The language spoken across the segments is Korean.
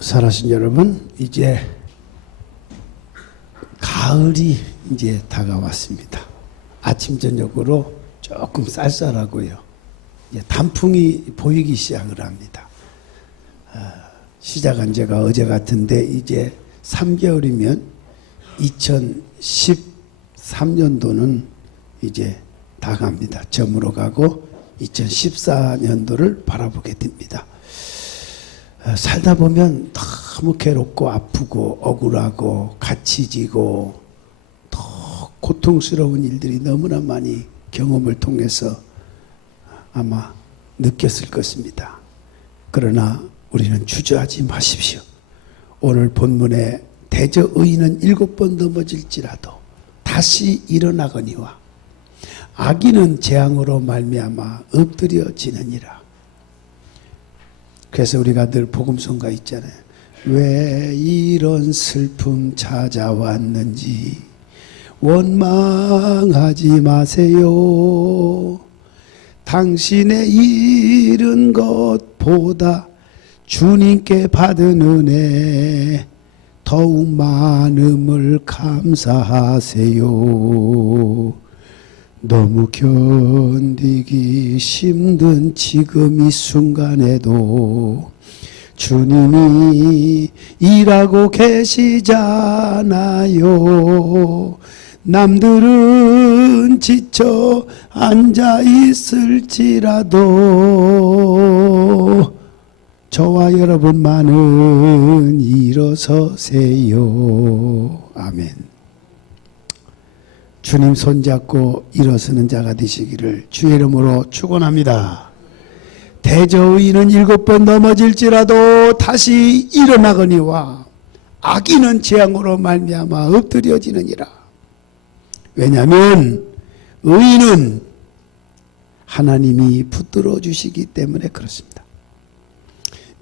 살아신 여러분, 이제 가을이 이제 다가왔습니다. 아침 저녁으로 조금 쌀쌀하고요. 이제 단풍이 보이기 시작을 합니다. 시작한 지가 어제 같은데 이제 3개월이면 2013년도는 이제 다 갑니다. 저물어 가고 2014년도를 바라보게 됩니다. 살다 보면 너무 괴롭고 아프고 억울하고 갇히지고 더 고통스러운 일들이 너무나 많이 경험을 통해서 아마 느꼈을 것입니다. 그러나 우리는 주저하지 마십시오. 오늘 본문에 대저 의인은 7번 넘어질지라도 다시 일어나거니와 악인은 재앙으로 말미암아 엎드려지느니라. 그래서 우리가 늘 복음성가 있잖아요. 왜 이런 슬픔 찾아왔는지 원망하지 마세요. 당신의 잃은 것보다 주님께 받은 은혜 더욱 많음을 감사하세요. 너무 견디기 힘든 지금 이 순간에도 주님이 일하고 계시잖아요. 남들은 지쳐 앉아 있을지라도 저와 여러분만은 일어서세요. 아멘. 주님 손잡고 일어서는 자가 되시기를 주의 이름으로 축원합니다. 대저 의인은 7번 넘어질지라도 다시 일어나거니와 악인은 재앙으로 말미암아 엎드려지느니라. 왜냐하면 의인은 하나님이 붙들어 주시기 때문에 그렇습니다.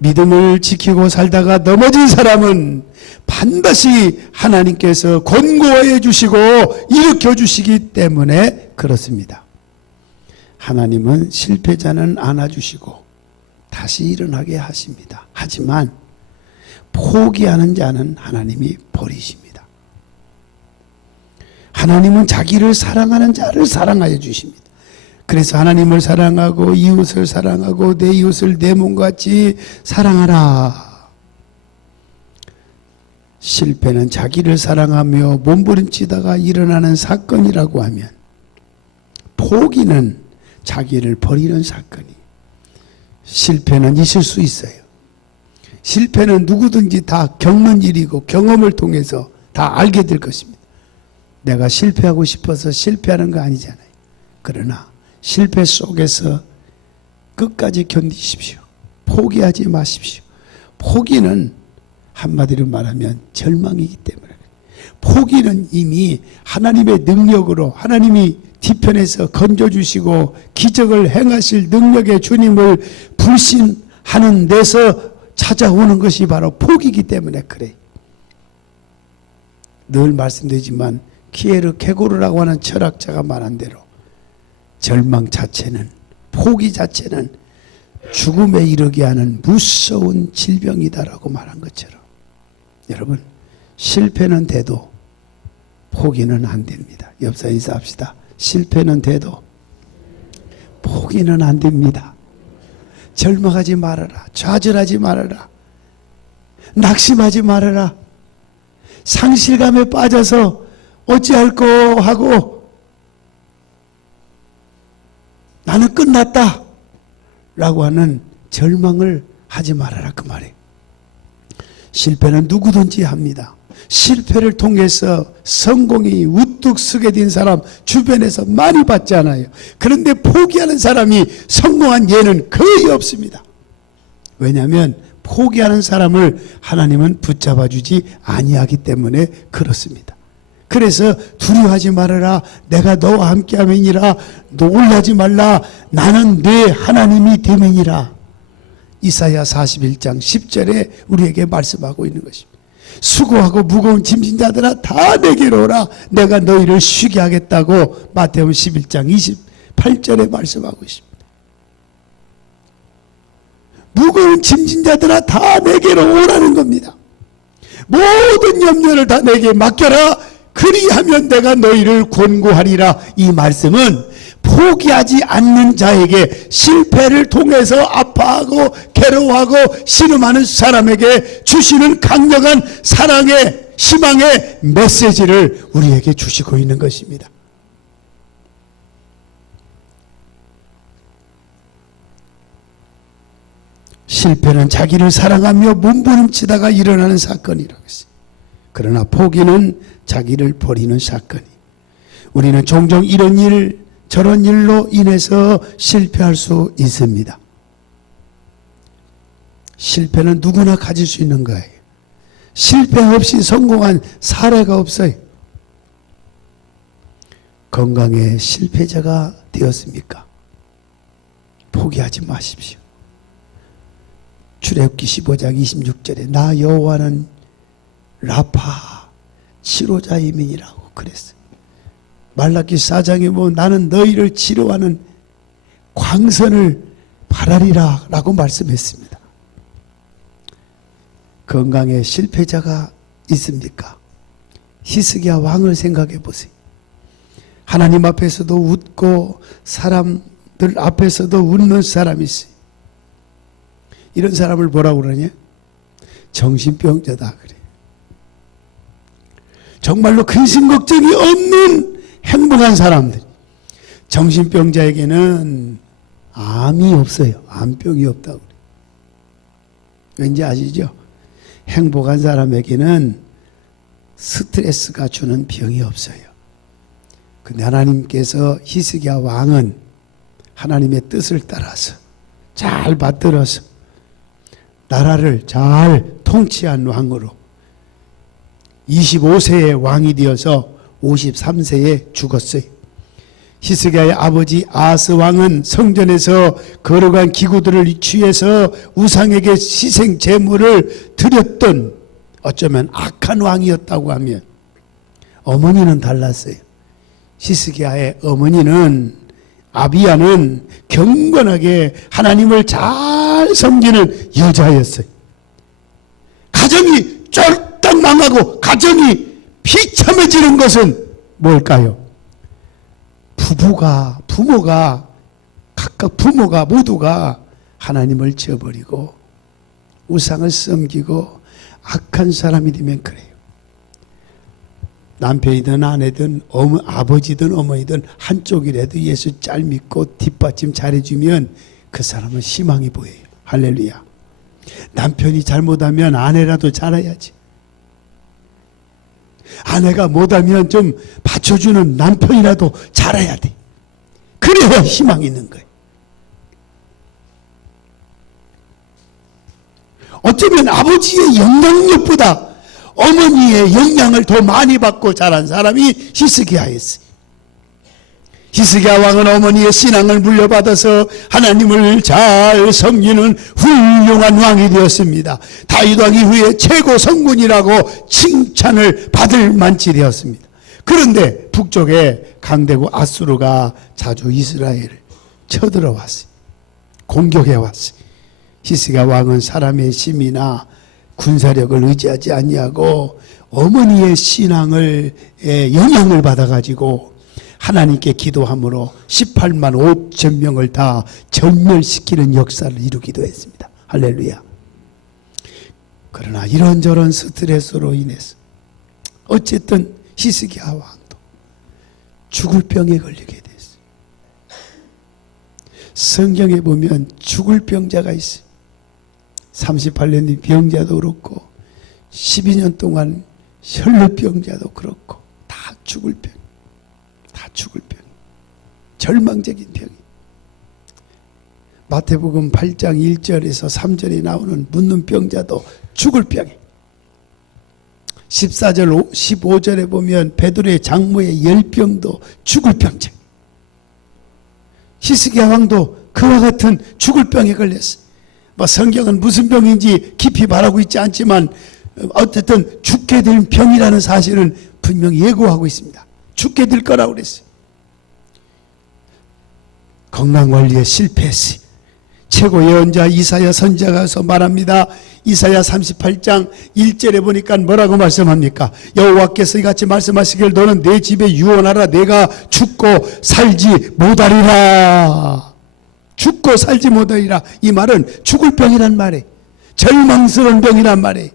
믿음을 지키고 살다가 넘어진 사람은 반드시 하나님께서 권고해 주시고 일으켜 주시기 때문에 그렇습니다. 하나님은 실패자는 안아주시고 다시 일어나게 하십니다. 하지만 포기하는 자는 하나님이 버리십니다. 하나님은 자기를 사랑하는 자를 사랑하여 주십니다. 그래서 하나님을 사랑하고 이웃을 사랑하고 내 이웃을 내 몸같이 사랑하라. 실패는 자기를 사랑하며 몸부림치다가 일어나는 사건이라고 하면 포기는 자기를 버리는 사건이. 실패는 있을 수 있어요. 실패는 누구든지 다 겪는 일이고 경험을 통해서 다 알게 될 것입니다. 내가 실패하고 싶어서 실패하는 거 아니잖아요. 그러나 실패 속에서 끝까지 견디십시오. 포기하지 마십시오. 포기는 한마디로 말하면 절망이기 때문에, 포기는 이미 하나님의 능력으로 하나님이 뒤편에서 건져주시고 기적을 행하실 능력의 주님을 불신하는 데서 찾아오는 것이 바로 포기이기 때문에 그래요. 늘 말씀드리지만 키에르 케고르라고 하는 철학자가 말한 대로 절망 자체는, 포기 자체는 죽음에 이르게 하는 무서운 질병이다라고 말한 것처럼 여러분, 실패는 돼도 포기는 안 됩니다. 옆사 인사합시다. 실패는 돼도 포기는 안 됩니다. 절망하지 말아라. 좌절하지 말아라. 낙심하지 말아라. 상실감에 빠져서 어찌할꼬 하고 나는 끝났다 라고 하는 절망을 하지 말아라 그 말이에요. 실패는 누구든지 합니다. 실패를 통해서 성공이 우뚝 서게 된 사람 주변에서 많이 봤잖아요. 그런데 포기하는 사람이 성공한 예는 거의 없습니다. 왜냐하면 포기하는 사람을 하나님은 붙잡아 주지 아니하기 때문에 그렇습니다. 그래서 두려워하지 말아라. 내가 너와 함께함이니라. 놀라지 말라. 나는 내 하나님이 됨이니라. 이사야 41장 10절에 우리에게 말씀하고 있는 것입니다. 수고하고 무거운 짐진 자들아 다 내게로 오라. 내가 너희를 쉬게 하겠다고 마태복음 11장 28절에 말씀하고 있습니다. 무거운 짐진 자들아 다 내게로 오라는 겁니다. 모든 염려를 다 내게 맡겨라. 그리하면 내가 너희를 권고하리라. 이 말씀은 포기하지 않는 자에게, 실패를 통해서 아파하고 괴로워하고 신음하는 사람에게 주시는 강력한 사랑의, 희망의 메시지를 우리에게 주시고 있는 것입니다. 실패는 자기를 사랑하며 몸부림치다가 일어나는 사건이라고 했어요. 그러나 포기는 자기를 버리는 사건이. 우리는 종종 이런 일, 저런 일로 인해서 실패할 수 있습니다. 실패는 누구나 가질 수 있는 거예요. 실패 없이 성공한 사례가 없어요. 건강에 실패자가 되었습니까? 포기하지 마십시오. 출애굽기 15장 26절에 나 여호와는 라파 치료자임이니라고 그랬어요. 말라기 4장에 보면 나는 너희를 치료하는 광선을 바라리라 라고 말씀했습니다. 건강에 실패자가 있습니까? 히스기야 왕을 생각해 보세요. 하나님 앞에서도 웃고 사람들 앞에서도 웃는 사람이 있어요. 이런 사람을 뭐라고 그러냐? 정신병자다 그래. 정말로 근심 걱정이 없는 행복한 사람들. 정신병자에게는 암이 없어요. 암병이 없다고 그래. 왠지 아시죠? 행복한 사람에게는 스트레스가 주는 병이 없어요. 근데 하나님께서 히스기야 왕은 하나님의 뜻을 따라서 잘 받들어서 나라를 잘 통치한 왕으로 25세에 왕이 되어서 53세에 죽었어요. 히스기야의 아버지 아하스 왕은 성전에서 거룩한 기구들을 취해서 우상에게 희생 제물을 드렸던 어쩌면 악한 왕이었다고 하면, 어머니는 달랐어요. 히스기야의 어머니는, 아비야는 경건하게 하나님을 잘 섬기는 여자였어요. 가정이 쫄딱 망하고 가정이 비참해지는 것은 뭘까요? 각각 부모가 모두가 하나님을 저버리고 우상을 섬기고 악한 사람이 되면 그래요. 남편이든 아내든 아버지든 어머니든 한쪽이라도 예수 잘 믿고 뒷받침 잘해주면 그 사람은 희망이 보여요. 할렐루야. 남편이 잘못하면 아내라도 잘해야지. 아내가 못하면 좀 받쳐주는 남편이라도 잘해야 돼. 그래야 희망이 있는 거예요. 어쩌면 아버지의 영향력보다 어머니의 영향을 더 많이 받고 자란 사람이 히스기야였어요. 히스기야 왕은 어머니의 신앙을 물려받아서 하나님을 잘 섬기는 훌륭한 왕이 되었습니다. 다윗 왕 이후에 최고 성군이라고 칭찬을 받을 만치 되었습니다. 그런데 북쪽에 강대국 아수르가 자주 이스라엘을 쳐들어왔어요. 공격해 왔어요. 히스기야 왕은 사람의 힘이나 군사력을 의지하지 아니하고 어머니의 신앙을 영향을 받아가지고 하나님께 기도함으로 18만 5천 명을 다 전멸시키는 역사를 이루기도 했습니다. 할렐루야. 그러나 이런저런 스트레스로 인해서 어쨌든 히스기야 왕도 죽을 병에 걸리게 됐어요. 성경에 보면 죽을 병자가 있어요. 38년 뒤 병자도 그렇고 12년 동안 혈루병자도 그렇고 다 죽을 병. 다 죽을 병. 절망적인 병이. 마태복음 8장 1절에서 3절에 나오는 묻는 병자도 죽을 병이. 14절 15절에 보면 베드로의 장모의 열병도 죽을 병자. 히스기야 왕도 그와 같은 죽을 병에 걸렸어요. 성경은 무슨 병인지 깊이 말하고 있지 않지만 어쨌든 죽게 될 병이라는 사실은 분명히 예고하고 있습니다. 죽게 될 거라고 그랬어요. 건강관리에 실패했어요. 최고 예언자 이사야 선지자가서 말합니다. 이사야 38장 1절에 보니까 뭐라고 말씀합니까? 여호와께서 이같이 말씀하시길 너는 내 집에 유언하라. 내가 죽고 살지 못하리라. 죽고 살지 못하리라. 이 말은 죽을 병이란 말이에요. 절망스러운 병이란 말이에요.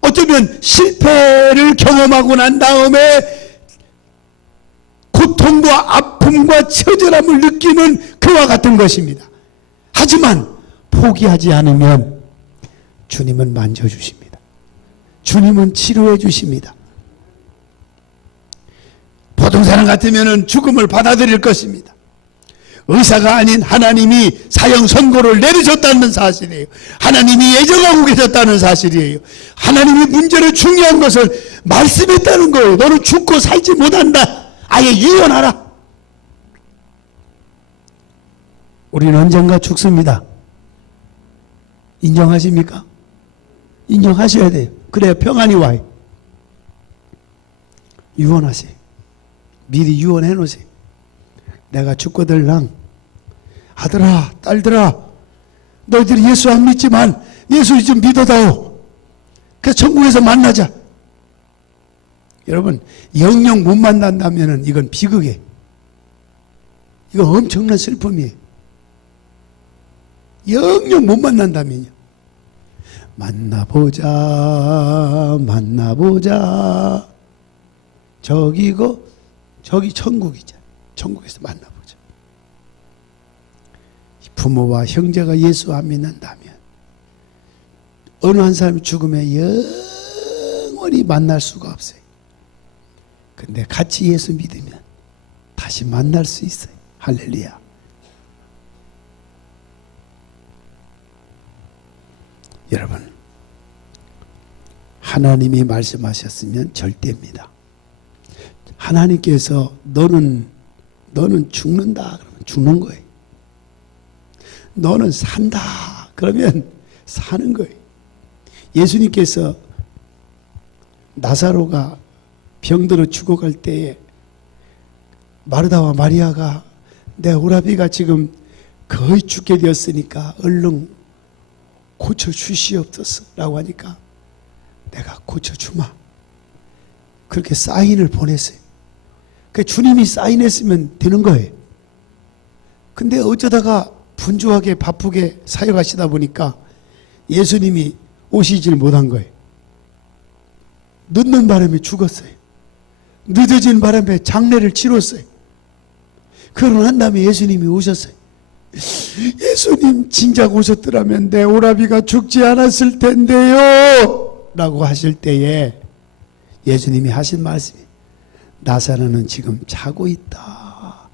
어쩌면 실패를 경험하고 난 다음에 고통과 아픔과 처절함을 느끼는 그와 같은 것입니다. 하지만 포기하지 않으면 주님은 만져주십니다. 주님은 치료해 주십니다. 보통 사람 같으면 죽음을 받아들일 것입니다. 의사가 아닌 하나님이 사형 선고를 내리셨다는 사실이에요. 하나님이 예정하고 계셨다는 사실이에요. 하나님이 문제를 중요한 것을 말씀했다는 거예요. 너는 죽고 살지 못한다. 아예 유언하라. 우리는 언젠가 죽습니다. 인정하십니까? 인정하셔야 돼요. 그래야 평안이 와요. 유언하세요. 미리 유언해 놓으세요. 내가 죽거들랑 아들아 딸들아 너희들이 예수 안 믿지만 예수 좀 믿어다오. 그래서 천국에서 만나자. 여러분 영영 못 만난다면 이건 비극이에요. 이건 엄청난 슬픔이에요. 영영 못 만난다면요. 만나보자 만나보자. 저기 천국이죠. 천국에서 만나보자. 부모와 형제가 예수 안 믿는다면 어느 한 사람이 죽으면 영원히 만날 수가 없어요. 근데 같이 예수 믿으면 다시 만날 수 있어요. 할렐루야. 여러분, 하나님이 말씀하셨으면 절대입니다. 하나님께서 너는 죽는다 그러면 죽는 거예요. 너는 산다 그러면 사는 거예요. 예수님께서 나사로가 병들어 죽어갈 때에 마르다와 마리아가 내 오라비가 지금 거의 죽게 되었으니까 얼른 고쳐주시옵소서 라고 하니까 내가 고쳐주마. 그렇게 사인을 보냈어요. 그 주님이 사인했으면 되는 거예요. 근데 어쩌다가 분주하게 바쁘게 사역하시다 보니까 예수님이 오시질 못한 거예요. 늦는 바람에 죽었어요. 늦어진 바람에 장례를 치렀어요. 결혼한 다음에 예수님이 오셨어요. 예수님 진작 오셨더라면 내 오라비가 죽지 않았을 텐데요 라고 하실 때에 예수님이 하신 말씀이 나사로는 지금 자고 있다.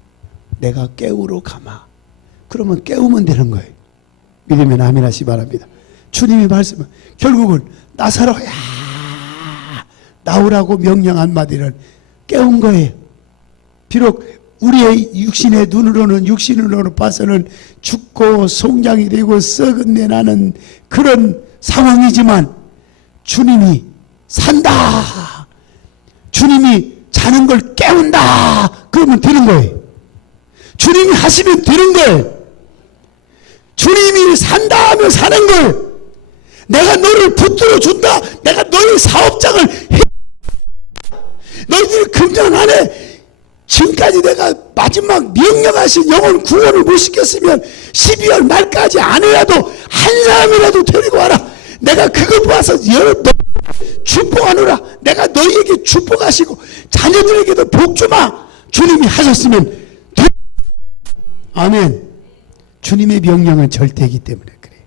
내가 깨우러 가마. 그러면 깨우면 되는 거예요. 믿으면 아멘 하시 바랍니다. 주님이 말씀은 결국은 나사로야 나오라고 명령 한마디를 깨운 거예요. 비록 우리의 육신의 눈으로는 육신으로 봐서는 죽고 송장이 되고 썩은 내 나는 그런 상황이지만 주님이 산다. 주님이 자는 걸 깨운다. 그러면 되는 거예요. 주님이 하시면 되는 거예요. 주님이 산다 하면 사는 거예요. 내가 너를 붙들어 준다. 내가 너의 사업장을 해. 너희들 금년 안에 지금까지 내가 마지막 명령하신 영혼 구원을 못 시켰으면 12월 말까지 안 해라도 한 사람이라도 데리고 와라. 내가 그거 봐서 축복하노라. 내가 너희에게 축복하시고 자녀들에게도 복 주마. 주님이 하셨으면 돼. 아멘. 주님의 명령은 절대이기 때문에 그래요.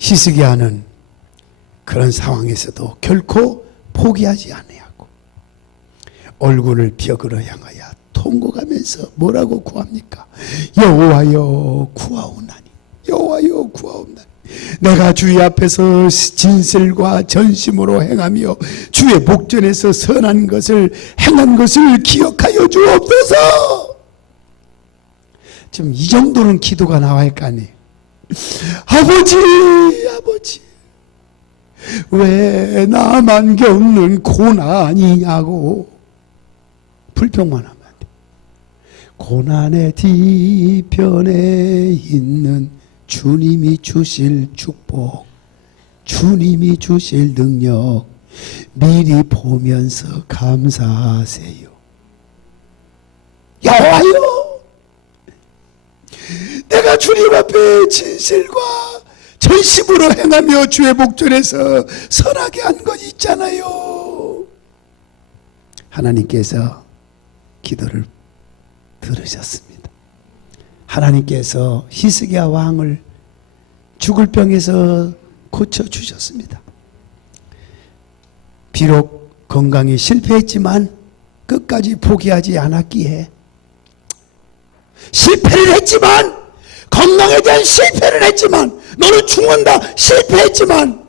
히스기야는 그런 상황에서도 결코 포기하지 아니하고 얼굴을 벽으로 향하여 통곡하면서 뭐라고 구합니까? 여호와여 구하오나니 여호와여 구하오나니 내가 주의 앞에서 진실과 전심으로 행하며 주의 목전에서 선한 것을 행한 것을 기억하여 주옵소서. 지금 이 정도는 기도가 나와야 할 거 아니에요. 아버지 왜 나만 겪는 고난이냐고. 불평만 하면 안 돼. 고난의 뒤편에 있는 주님이 주실 축복, 주님이 주실 능력 미리 보면서 감사하세요. 여호와여, 내가 주님 앞에 진실과 전심으로 행하며 주의 목전에서 선하게 한 것 있잖아요. 하나님께서 기도를 들으셨습니다. 하나님께서 히스기야 왕을 죽을 병에서 고쳐주셨습니다. 비록 건강이 실패했지만 끝까지 포기하지 않았기에, 실패를 했지만, 건강에 대한 실패를 했지만, 너는 죽는다 실패했지만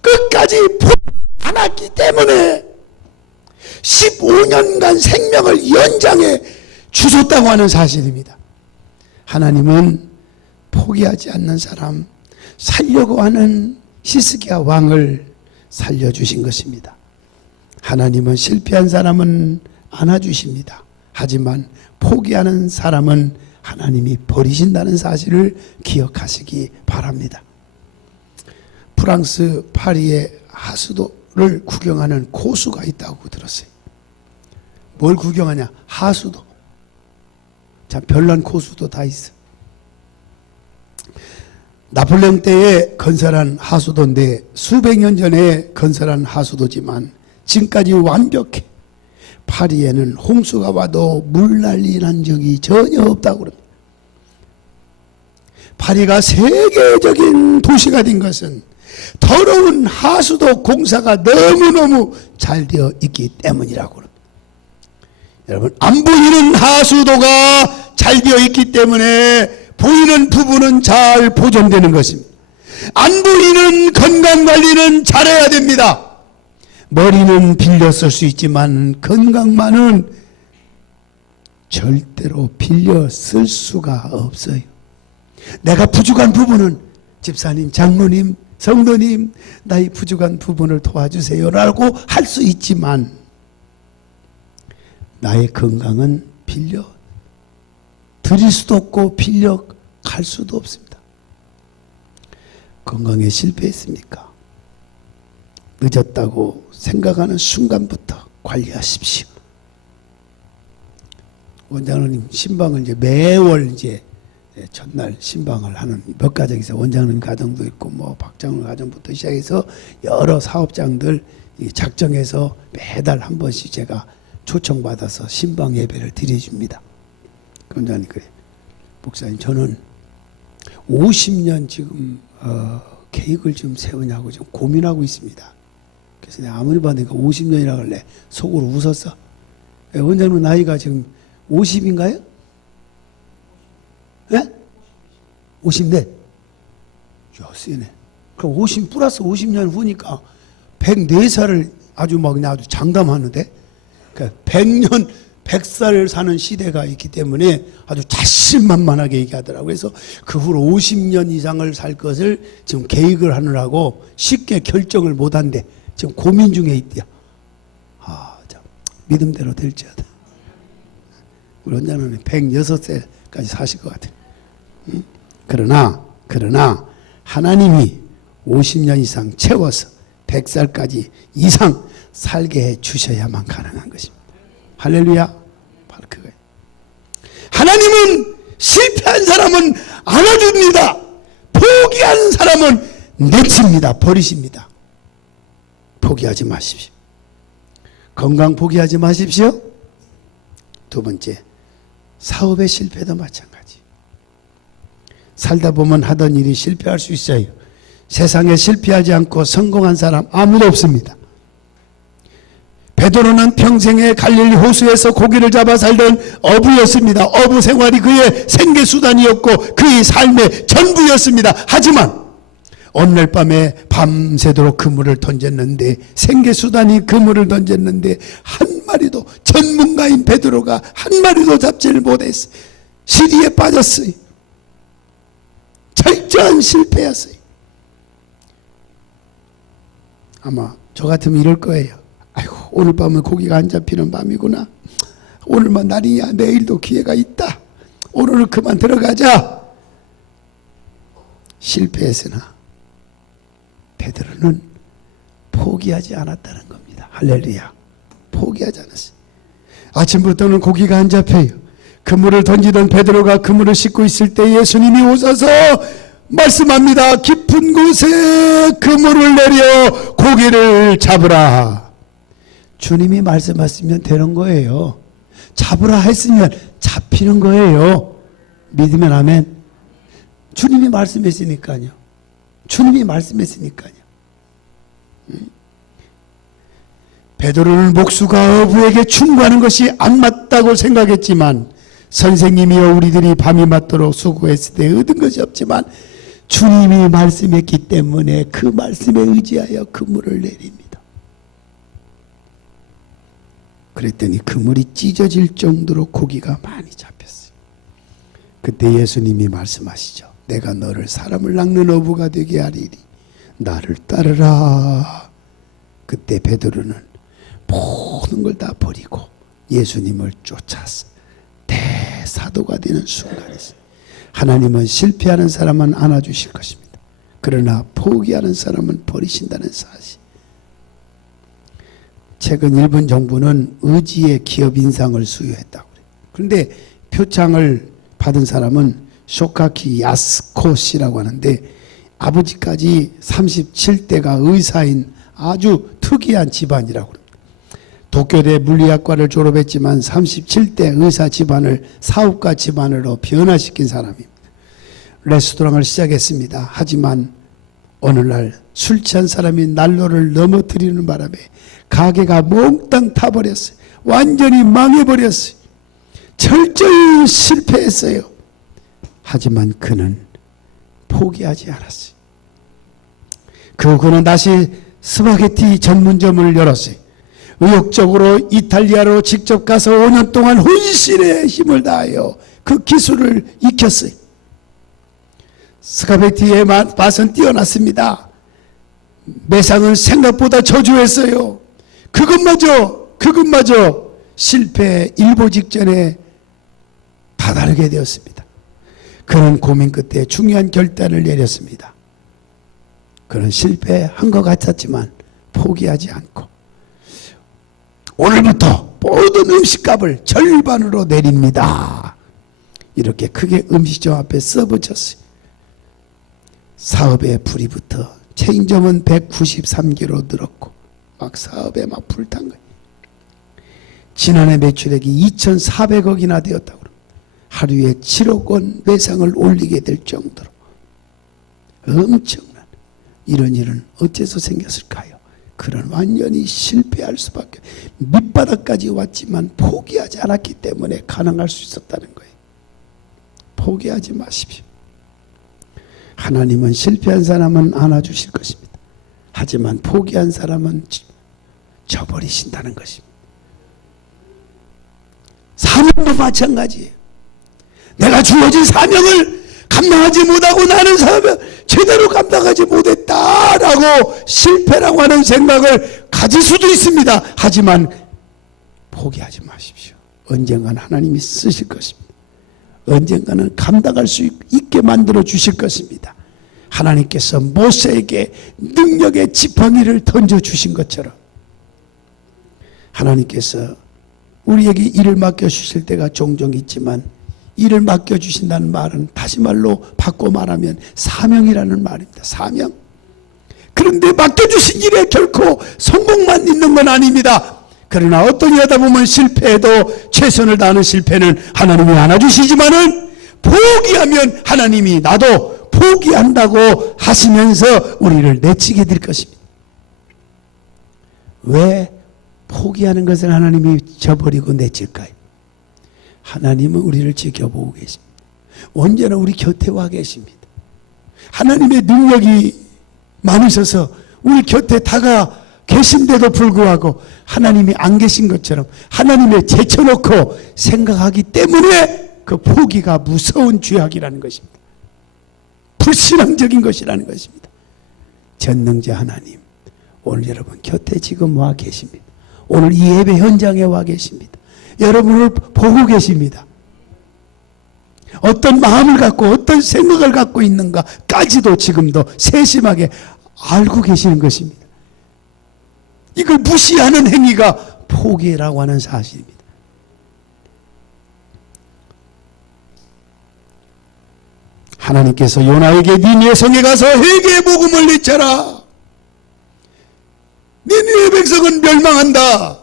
끝까지 포기 않았기 때문에 15년간 생명을 연장해 주셨다고 하는 사실입니다. 하나님은 포기하지 않는 사람, 살려고 하는 히스기야 왕을 살려주신 것입니다. 하나님은 실패한 사람은 안아주십니다. 하지만 포기하는 사람은 하나님이 버리신다는 사실을 기억하시기 바랍니다. 프랑스 파리의 하수도를 구경하는 고수가 있다고 들었어요. 뭘 구경하냐? 하수도. 자, 별난 고수도 다 있어. 나폴레옹 때에 건설한 하수도인데, 수백 년 전에 건설한 하수도지만 지금까지 완벽해. 파리에는 홍수가 와도 물난리 난 적이 전혀 없다고 그럽니다. 파리가 세계적인 도시가 된 것은 더러운 하수도 공사가 너무너무 잘 되어 있기 때문이라고 합니다. 여러분, 안 보이는 하수도가 잘 되어 있기 때문에 보이는 부분은 잘 보존되는 것입니다. 안 보이는 건강관리는 잘해야 됩니다. 머리는 빌려 쓸 수 있지만 건강만은 절대로 빌려 쓸 수가 없어요. 내가 부족한 부분은 집사님, 장로님, 성도님, 나의 부족한 부분을 도와주세요 라고 할 수 있지만 나의 건강은 빌려 드릴 수도 없고 빌려 갈 수도 없습니다. 건강에 실패했습니까? 늦었다고 생각하는 순간부터 관리하십시오. 원장님 신방을 이제 매월 이제 첫날 신방을 하는 몇 가정이 있어요. 원장님 가정도 있고 뭐 박장로 가정부터 시작해서 여러 사업장들 작정해서 매달 한 번씩 제가 초청받아서 신방 예배를 드려줍니다. 원장님 그래, 목사님 저는 50년 지금 계획을 좀 세우냐고 지금 고민하고 있습니다. 그래서 내가 아무리 봐도 50년이라 그래 속으로 웃었어. 원장님 나이가 지금 50인가요? 예? 54. 야, 세네. 그럼 50 플러스 50년 후니까 104살을 아주 막 그냥 아주 장담하는데, 그러니까 100년, 100살 사는 시대가 있기 때문에 아주 자신만만하게 얘기하더라고요. 그래서 그 후로 50년 이상을 살 것을 지금 계획을 하느라고 쉽게 결정을 못 한대. 지금 고민 중에 있대요. 아, 참, 믿음대로 될지어다. 우리 원장님은 106세까지 사실 것 같아요. 응? 그러나 하나님이 50년 이상 채워서 100살까지 이상 살게 해 주셔야만 가능한 것입니다. 할렐루야. 바로 그거예요. 하나님은 실패한 사람은 안아줍니다. 포기한 사람은 내칩니다. 버리십니다. 포기하지 마십시오. 건강 포기하지 마십시오. 두 번째, 사업의 실패도 마찬가지. 살다 보면 하던 일이 실패할 수 있어요. 세상에 실패하지 않고 성공한 사람 아무도 없습니다. 베드로는 평생에 갈릴리 호수에서 고기를 잡아 살던 어부였습니다. 어부 생활이 그의 생계수단이었고 그의 삶의 전부였습니다. 하지만 어느 날 밤에 밤새도록 그물을 던졌는데, 생계수단이 그물을 던졌는데 한 마리도, 전문가인 베드로가 한 마리도 잡지를 못했어요. 시리에 빠졌어요. 철저한 실패였어요. 아마 저 같으면 이럴 거예요. 아이고, 오늘 밤은 고기가 안 잡히는 밤이구나. 오늘만 날이야. 내일도 기회가 있다. 오늘은 그만 들어가자. 실패했으나 베드로는 포기하지 않았다는 겁니다. 할렐루야. 포기하지 않았어요. 아침부터는 고기가 안 잡혀요. 그물을 던지던 베드로가 그물을 씻고 있을 때 예수님이 오셔서 말씀합니다. 깊은 곳에 그물을 내려 고기를 잡으라. 주님이 말씀하시면 되는 거예요. 잡으라 했으면 잡히는 거예요. 믿으면 아멘. 주님이 말씀했으니까요. 주님이 말씀했으니까요. 베드로는 목수가 어부에게 충고하는 것이 안 맞다고 생각했지만, 선생님이여 우리들이 밤이 맞도록 수고했을 때 얻은 것이 없지만 주님이 말씀했기 때문에 그 말씀에 의지하여 그물을 내립니다. 그랬더니 그물이 찢어질 정도로 고기가 많이 잡혔어요. 그때 예수님이 말씀하시죠. 내가 너를 사람을 낚는 어부가 되게 하리니 나를 따르라. 그때 베드로는 모든 걸 다 버리고 예수님을 쫓아서 대사도가 되는 순간이었어요. 하나님은 실패하는 사람은 안아주실 것입니다. 그러나 포기하는 사람은 버리신다는 사실. 최근 일본 정부는 의지의 기업 인상을 수요했다고 그래요. 그런데 표창을 받은 사람은 쇼카키 야스코 씨라고 하는데, 아버지까지 37대가 의사인 아주 특이한 집안이라고 합니다. 도쿄대 물리학과를 졸업했지만 37대 의사 집안을 사업가 집안으로 변화시킨 사람입니다. 레스토랑을 시작했습니다. 하지만 어느 날 술 취한 사람이 난로를 넘어뜨리는 바람에 가게가 몽땅 타버렸어요. 완전히 망해버렸어요. 철저히 실패했어요. 하지만 그는 포기하지 않았어요. 그는 다시 스파게티 전문점을 열었어요. 의욕적으로 이탈리아로 직접 가서 5년 동안 혼신의 힘을 다하여 그 기술을 익혔어요. 스파게티의 맛은 뛰어났습니다. 매상은 생각보다 저조했어요. 그것마저 실패 일보 직전에 다다르게 되었습니다. 그는 고민 끝에 중요한 결단을 내렸습니다. 그는 실패한 것 같았지만 포기하지 않고 오늘부터 모든 음식값을 절반으로 내립니다. 이렇게 크게 음식점 앞에 써붙였어요. 사업에 불이 붙어 체인점은 193개로 늘었고 막 사업에 막 불탄 거예요. 지난해 매출액이 2,400억이나 되었다고 합니다. 하루에 7억 원 매상을 올리게 될 정도로 엄청난 이런 일은 어째서 생겼을까요? 그는 완전히 실패할 수밖에, 밑바닥까지 왔지만 포기하지 않았기 때문에 가능할 수 있었다는 거예요. 포기하지 마십시오. 하나님은 실패한 사람은 안아주실 것입니다. 하지만 포기한 사람은 저버리신다는 것입니다. 사명도 마찬가지예요. 내가 주어진 사명을 감당하지 못하고 나는 사명 제대로 감당하지 못했다라고 실패라고 하는 생각을 가질 수도 있습니다. 하지만 포기하지 마십시오. 언젠가는 하나님이 쓰실 것입니다. 언젠가는 감당할 수 있게 만들어 주실 것입니다. 하나님께서 모세에게 능력의 지팡이를 던져 주신 것처럼 하나님께서 우리에게 일을 맡겨주실 때가 종종 있지만, 일을 맡겨주신다는 말은 다시 말로 바꿔 말하면 사명이라는 말입니다. 사명. 그런데 맡겨주신 일에 결코 성공만 있는 건 아닙니다. 그러나 어떤 일 하다 보면 실패해도 최선을 다하는 실패는 하나님이 안아주시지만은 포기하면 하나님이 나도 포기한다고 하시면서 우리를 내치게 될 것입니다. 왜 포기하는 것을 하나님이 저버리고 내칠까요? 하나님은 우리를 지켜보고 계십니다. 언제나 우리 곁에 와 계십니다. 하나님의 능력이 많으셔서 우리 곁에 다가 계신데도 불구하고 하나님이 안 계신 것처럼 하나님의 제쳐놓고 생각하기 때문에 그 포기가 무서운 죄악이라는 것입니다. 불신앙적인 것이라는 것입니다. 전능자 하나님, 오늘 여러분 곁에 지금 와 계십니다. 오늘 이 예배 현장에 와 계십니다. 여러분을 보고 계십니다. 어떤 마음을 갖고 어떤 생각을 갖고 있는가까지도 지금도 세심하게 알고 계시는 것입니다. 이걸 무시하는 행위가 포기라고 하는 사실입니다. 하나님께서 요나에게 니느웨 성에 가서 회개의 복음을 외쳐라. 니느웨 백성은 멸망한다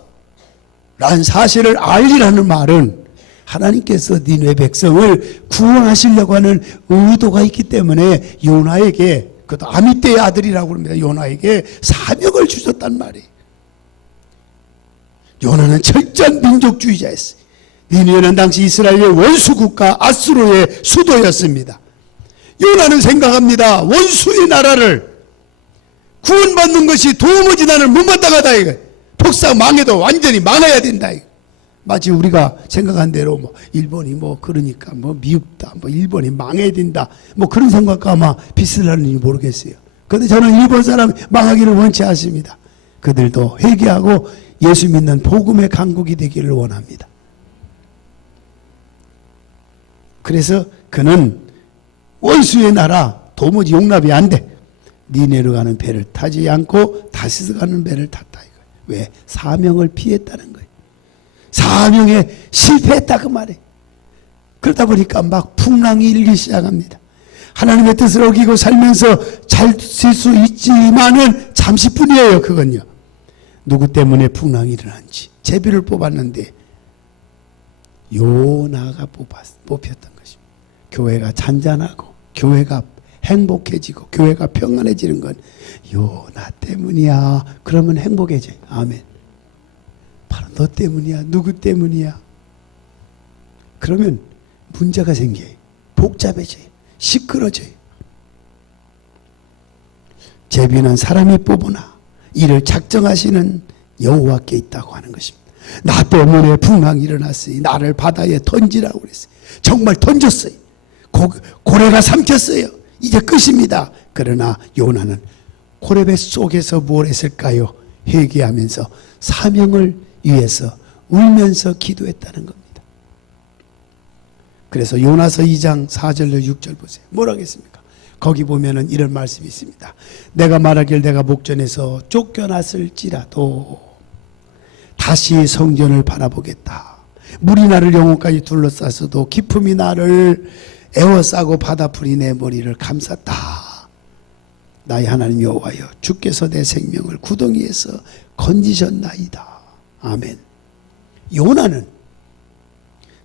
라는 사실을 알리라는 말은 하나님께서 니느웨 백성을 구원하시려고 하는 의도가 있기 때문에 요나에게, 그것도 아미떼의 아들이라고 합니다. 요나에게 사명을 주셨단 말이에요. 요나는 철저한 민족주의자였어요. 니느웨는 당시 이스라엘의 원수국가 아수르의 수도였습니다. 요나는 생각합니다. 원수의 나라를 구원받는 것이 도무지 나는 못마땅하다 이거. 폭삭 망해도 완전히 망해야 된다 이거. 마치 우리가 생각한 대로 일본이 그러니까 미흡다, 일본이 망해야 된다, 그런 생각과 아마 비슷할는지 모르겠어요. 그런데 저는 일본 사람이 망하기를 원치 않습니다. 그들도 회개하고 예수 믿는 복음의 강국이 되기를 원합니다. 그래서 그는 원수의 나라 도무지 용납이 안 돼. 니네로 가는 배를 타지 않고 다시스 가는 배를 탔다 이거예요. 왜? 사명을 피했다는 거예요. 사명에 실패했다 그 말이에요. 그러다 보니까 막 풍랑이 일기 시작합니다. 하나님의 뜻을 어기고 살면서 잘 될 수 있지만은 잠시뿐이에요. 그건요. 누구 때문에 풍랑이 일어난지 제비를 뽑았는데 요나가 뽑혔던 것입니다. 교회가 잔잔하고 교회가 행복해지고 교회가 평안해지는 건 요나 때문이야. 그러면 행복해져요. 아멘. 바로 너 때문이야. 누구 때문이야. 그러면 문제가 생겨요. 복잡해져요. 시끄러져요. 제비는 사람이 뽑으나 이를 작정하시는 여호와께 있다고 하는 것입니다. 나 때문에 풍랑이 일어났어요. 나를 바다에 던지라고 그랬어요. 정말 던졌어요. 고래가 삼켰어요. 이제 끝입니다. 그러나 요나는 고래배 속에서 뭘 했을까요? 회개하면서 사명을 위해서 울면서 기도했다는 겁니다. 그래서 요나서 2장 4절로 6절 보세요. 뭐라고 했습니까? 거기 보면은 이런 말씀이 있습니다. 내가 말하길 내가 목전에서 쫓겨났을지라도 다시 성전을 바라보겠다. 물이 나를 영혼까지 둘러쌌어도 기품이 나를 에워싸고 바다풀이 내 머리를 감쌌다. 나의 하나님 여호와여, 주께서 내 생명을 구덩이에서 건지셨나이다. 아멘. 요나는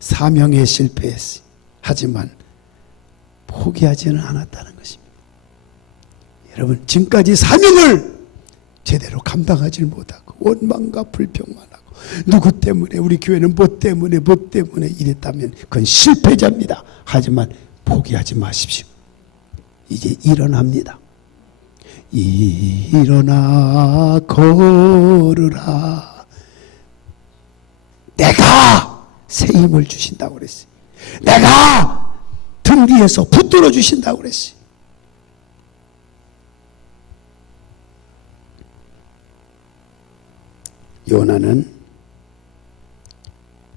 사명에 실패했어요. 하지만 포기하지는 않았다는 것입니다. 여러분, 지금까지 사명을 제대로 감당하지 못하고 원망과 불평만 하고 누구 때문에, 우리 교회는 뭐 때문에 이랬다면 그건 실패자입니다. 하지만 포기하지 마십시오. 이제 일어납니다. 일어나 걸으라. 내가 새 힘을 주신다고 그랬어요. 내가 등 뒤에서 붙들어 주신다고 그랬어요. 요나는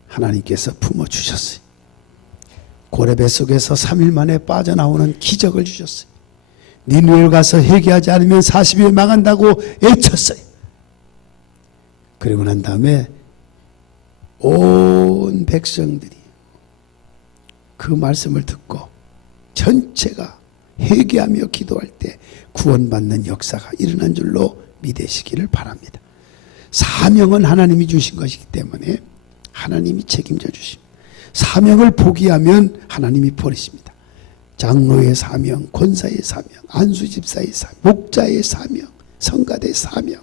하나님께서 품어주셨어요. 고래배 속에서 3일 만에 빠져나오는 기적을 주셨어요. 니느웨를 가서 회개하지 않으면 40일 망한다고 외쳤어요. 그리고 난 다음에 온 백성들이 그 말씀을 듣고 전체가 회개하며 기도할 때 구원받는 역사가 일어난 줄로 믿으시기를 바랍니다. 사명은 하나님이 주신 것이기 때문에 하나님이 책임져 주십니다. 사명을 포기하면 하나님이 버리십니다. 장로의 사명, 권사의 사명, 안수집사의 사명, 목자의 사명, 성가대의 사명,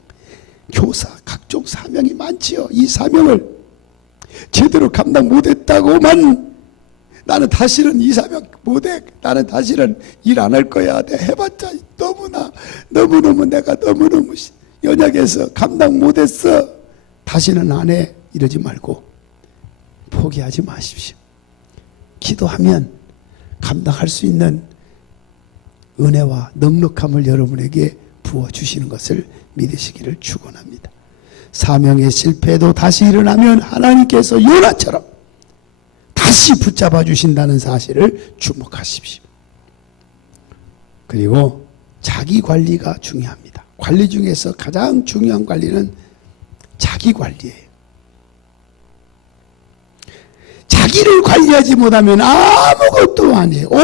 교사, 각종 사명이 많지요. 이 사명을 제대로 감당 못했다고만 나는 다시는 이 사명 못해, 나는 다시는 일 안 할 거야, 내가 해봤자 너무너무 내가 너무너무 연약해서 감당 못했어, 다시는 안 해, 이러지 말고 포기하지 마십시오. 기도하면 감당할 수 있는 은혜와 넉넉함을 여러분에게 부어주시는 것을 믿으시기를 축원합니다. 사명의 실패도 다시 일어나면 하나님께서 요나처럼 다시 붙잡아 주신다는 사실을 주목하십시오. 그리고 자기 관리가 중요합니다. 관리 중에서 가장 중요한 관리는 자기 관리예요. 자기를 관리하지 못하면 아무것도 아니에요. 온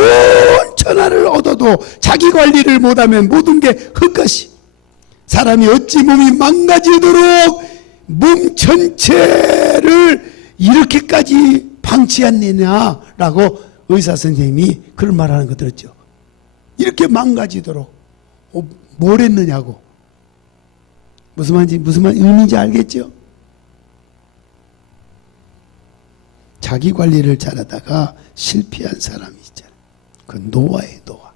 천하를 얻어도 자기 관리를 못하면 모든 게 헛것이. 사람이 어찌 몸이 망가지도록 몸 전체를 이렇게까지 방치했느냐라고 의사 선생님이 그런 말하는 거 들었죠. 이렇게 망가지도록 뭘 했느냐고. 무슨 의미인지 알겠죠? 자기 관리를 잘하다가 실패한 사람이 있잖아요. 그 노아의 노아.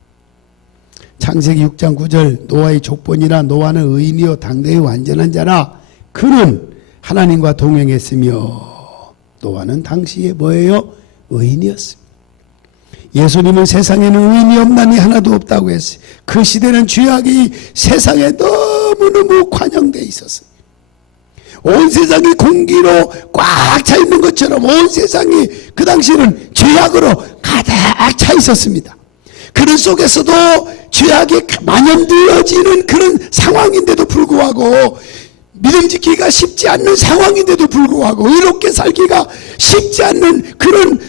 창세기 6장 9절 노아의 족본이라 노아는 의인이요 당대의 완전한 자라. 그는 하나님과 동행했으며 노아는 당시에 뭐예요? 의인이었습니다. 예수님은 세상에는 의인이 없나니 하나도 없다고 했어요. 그 시대는 죄악이 세상에 너무너무 관영되어 있었어요. 온 세상이 공기로 꽉 차 있는 것처럼 온 세상이 그 당시에는 죄악으로 가득 차 있었습니다. 그런 속에서도 죄악이 만연되어지는 그런 상황인데도 불구하고 믿음 지키기가 쉽지 않는 상황인데도 불구하고 의롭게 살기가 쉽지 않는 그런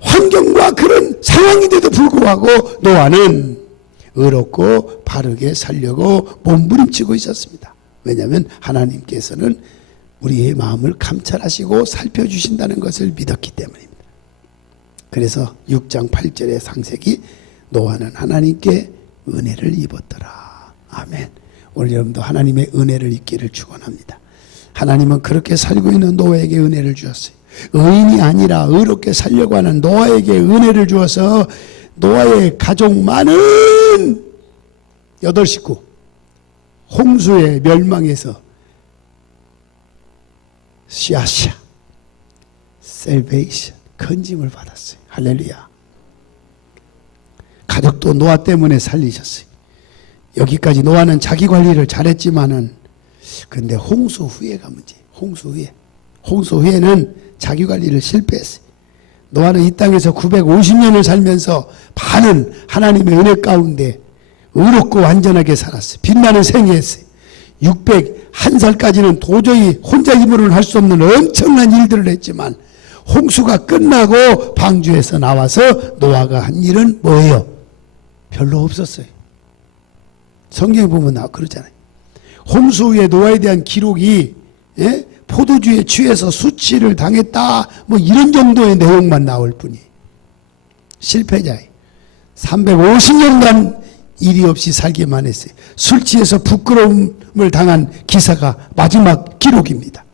환경과 그런 상황인데도 불구하고 노아는 의롭고 바르게 살려고 몸부림치고 있었습니다. 왜냐하면 하나님께서는 우리의 마음을 감찰하시고 살펴주신다는 것을 믿었기 때문입니다. 그래서 6장 8절의 상색이 노아는 하나님께 은혜를 입었더라. 아멘. 오늘 여러분도 하나님의 은혜를 입기를 축원합니다. 하나님은 그렇게 살고 있는 노아에게 은혜를 주었어요. 의인이 아니라 의롭게 살려고 하는 노아에게 은혜를 주어서 노아의 가족 많은 8식구 홍수에 멸망해서 시아시아 셀베이션 건짐을 받았어요. 할렐루야. 가족도 노아 때문에 살리셨어요. 여기까지 노아는 자기 관리를 잘했지만은 근데 홍수 후회가 문제. 홍수 후에는 자기 관리를 실패했어요. 노아는 이 땅에서 950년을 살면서 반은 하나님의 은혜 가운데 의롭고 완전하게 살았어요. 빛나는 생애했어요. 601살까지는 도저히 혼자 힘으로는 할 수 없는 엄청난 일들을 했지만 홍수가 끝나고 방주에서 나와서 노아가 한 일은 뭐예요? 별로 없었어요. 성경에 보면 그러잖아요. 홍수 후에 노아에 대한 기록이 포도주에 취해서 수치를 당했다 뭐 이런 정도의 내용만 나올 뿐이에요. 실패자예요. 350년간 일이 없이 살기만 했어요. 술 취해서 부끄러움을 당한 기사가 마지막 기록입니다.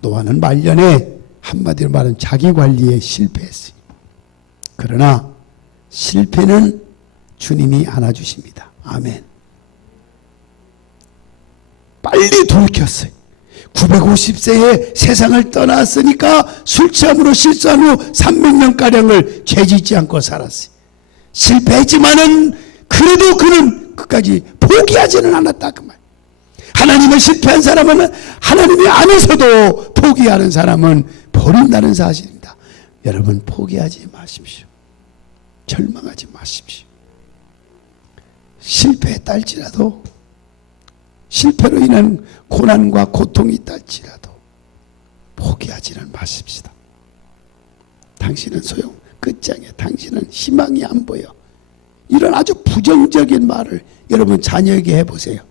노아는 말년에 한마디로 말하면 자기 관리에 실패했어요. 그러나 실패는 주님이 안아주십니다. 아멘. 빨리 돌이켰어요. 950세에 세상을 떠났으니까 술 취함으로 실수한 후 300년가량을 죄짓지 않고 살았어요. 실패했지만은 그래도 그는 끝까지 포기하지는 않았다 그 말. 하나님을 실패한 사람은 하나님이 안에서도 포기하는 사람은 버린다는 사실입니다. 여러분 포기하지 마십시오. 절망하지 마십시오. 실패했다 할지라도 실패로 인한 고난과 고통이 있다 할지라도 포기하지는 마십시다. 당신은 소용 끝장이야. 당신은 희망이 안 보여. 이런 아주 부정적인 말을 여러분 자녀에게 해보세요.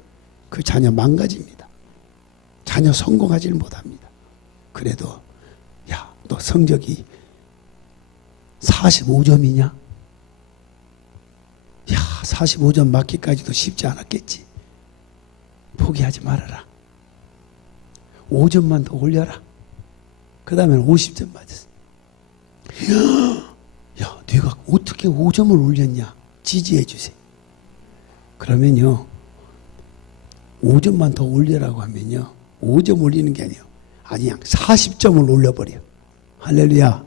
그 자녀 망가집니다. 자녀 성공하지 못합니다. 그래도 야, 너 성적이 45점이냐? 야, 45점 맞기까지도 쉽지 않았겠지. 포기하지 말아라. 5점만 더 올려라. 그 다음에는 50점 맞았어. 야, 네가 어떻게 5점을 올렸냐? 지지해 주세요. 그러면요, 5점만 더 올려라고 하면요, 5점 올리는 게 아니에요. 아니, 그냥 40점을 올려버려. 할렐루야.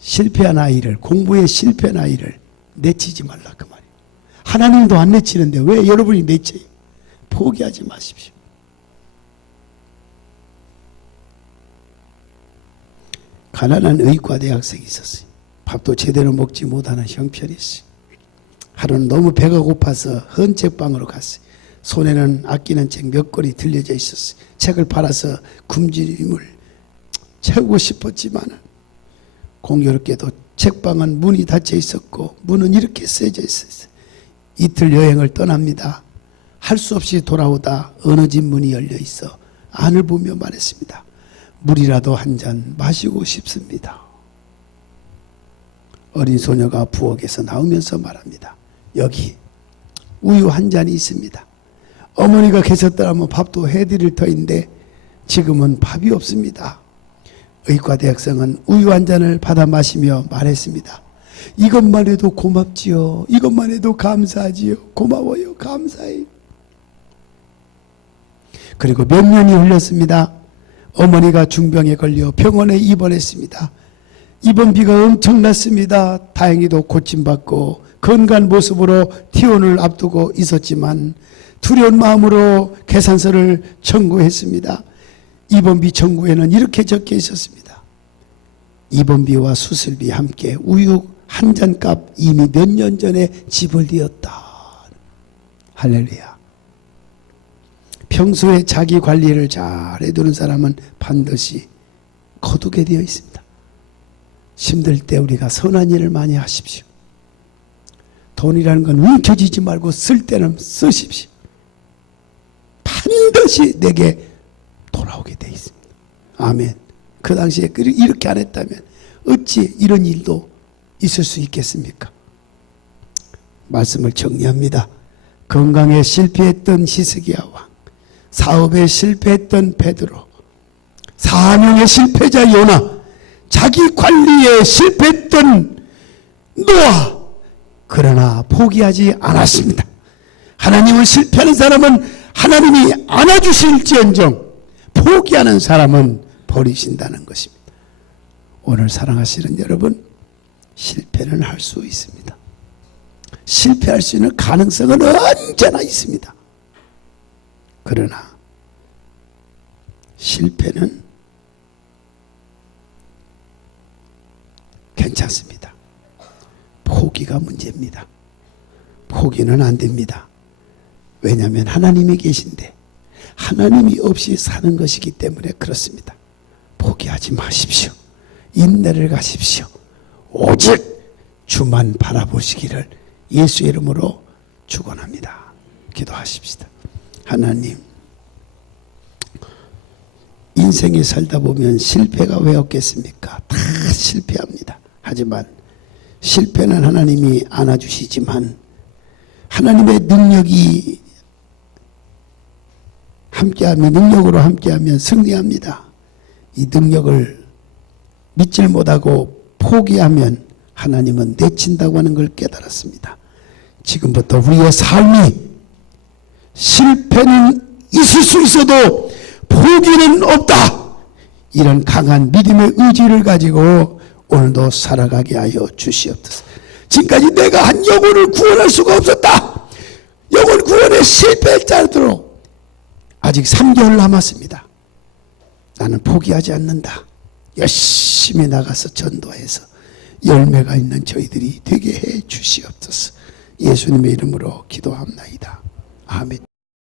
실패한 아이를, 공부에 실패한 아이를 내치지 말라 그 말이에요. 하나님도 안 내치는데 왜 여러분이 내쳐요? 포기하지 마십시오. 가난한 의과대학생이 있었어요. 밥도 제대로 먹지 못하는 형편이었어요. 하루는 너무 배가 고파서 헌책방으로 갔어요. 손에는 아끼는 책 몇 권이 들려져 있었어요. 책을 팔아서 굶주림을 채우고 싶었지만 공교롭게도 책방은 문이 닫혀 있었고 문은 이렇게 쓰여져 있었어요. 이틀 여행을 떠납니다. 할 수 없이 돌아오다 어느 집 문이 열려 있어 안을 보며 말했습니다. 물이라도 한 잔 마시고 싶습니다. 어린 소녀가 부엌에서 나오면서 말합니다. 여기 우유 한 잔이 있습니다. 어머니가 계셨더라면 밥도 해드릴 터인데 지금은 밥이 없습니다. 의과대학생은 우유 한 잔을 받아 마시며 말했습니다. 이것만 해도 고맙지요. 이것만 해도 감사하지요. 고마워요. 감사해요. 그리고 몇 년이 흘렀습니다. 어머니가 중병에 걸려 병원에 입원했습니다. 입원비가 엄청났습니다. 다행히도 고침받고 건강한 모습으로 퇴원을 앞두고 있었지만 두려운 마음으로 계산서를 청구했습니다. 입원비 청구에는 이렇게 적혀 있었습니다. 입원비와 수술비 함께 우유 한 잔 값 이미 몇 년 전에 지불되었다. 할렐루야. 평소에 자기 관리를 잘 해두는 사람은 반드시 거두게 되어 있습니다. 힘들 때 우리가 선한 일을 많이 하십시오. 돈이라는 건 움켜쥐지 말고 쓸 때는 쓰십시오. 반드시 내게 돌아오게 되어 있습니다. 아멘. 그 당시에 이렇게 안 했다면 어찌 이런 일도 있을 수 있겠습니까? 말씀을 정리합니다. 건강에 실패했던 히스기야 왕, 사업에 실패했던 베드로, 사명의 실패자 요나, 자기 관리에 실패했던 노아, 그러나 포기하지 않았습니다. 하나님을 실패하는 사람은 하나님이 안아주실지언정 포기하는 사람은 버리신다는 것입니다. 오늘 사랑하시는 여러분, 실패는 할 수 있습니다. 실패할 수 있는 가능성은 언제나 있습니다. 그러나 실패는 괜찮습니다. 포기가 문제입니다. 포기는 안 됩니다. 왜냐하면 하나님이 계신데 하나님이 없이 사는 것이기 때문에 그렇습니다. 포기하지 마십시오. 인내를 가십시오. 오직 주만 바라보시기를 예수의 이름으로 축원합니다. 기도하십시다. 하나님, 인생에 살다 보면 실패가 왜 없겠습니까? 다 실패합니다. 하지만 실패는 하나님이 안아주시지만 하나님의 능력이 함께하면, 능력으로 함께하면 승리합니다. 이 능력을 믿질 못하고 포기하면 하나님은 내친다고 하는 걸 깨달았습니다. 지금부터 우리의 삶이 실패는 있을 수 있어도 포기는 없다. 이런 강한 믿음의 의지를 가지고 오늘도 살아가게 하여 주시옵소서. 지금까지 내가 한 영혼을 구원할 수가 없었다. 영혼 구원에 실패했자도록 아직 3개월 남았습니다. 나는 포기하지 않는다. 열심히 나가서 전도해서 열매가 있는 저희들이 되게 해 주시옵소서. 예수님의 이름으로 기도합나이다. 아멘.